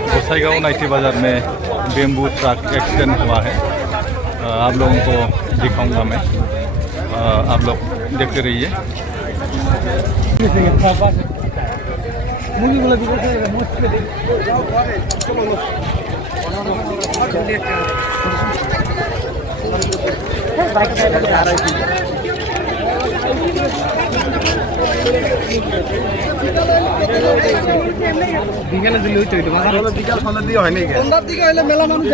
Gossaigaon nightie बाज़ार में bamboo truck accident हुआ है। आप लोगों को दिखाऊंगा मैं, आप लोग देखते रहिए। বিকালে দিলে হইতো বিকাল সন্ধ্যার দিকে হয় নাই সন্ধ্যার দিকে হইলে মেলা মানুষ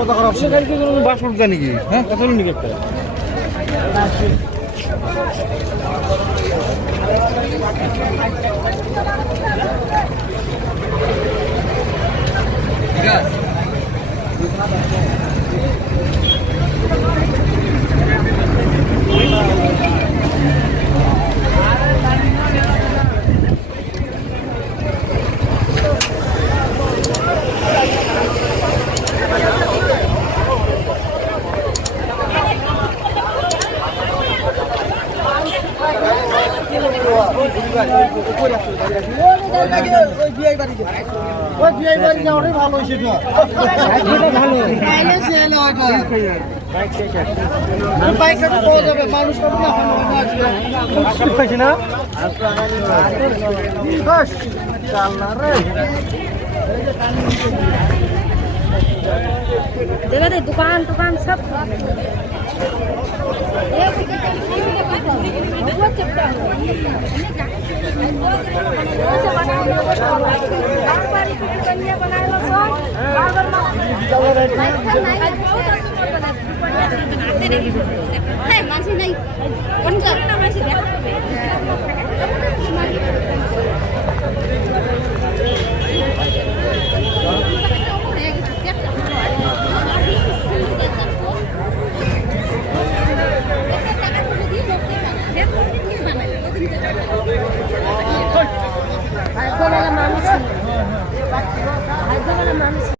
কথা খারাপ সেখানে কি কোনো বাস উঠছে নাকি? হ্যাঁ কথা বলি নাকি একটা ঠিক আছে। दुकान दुकान सब মানুষ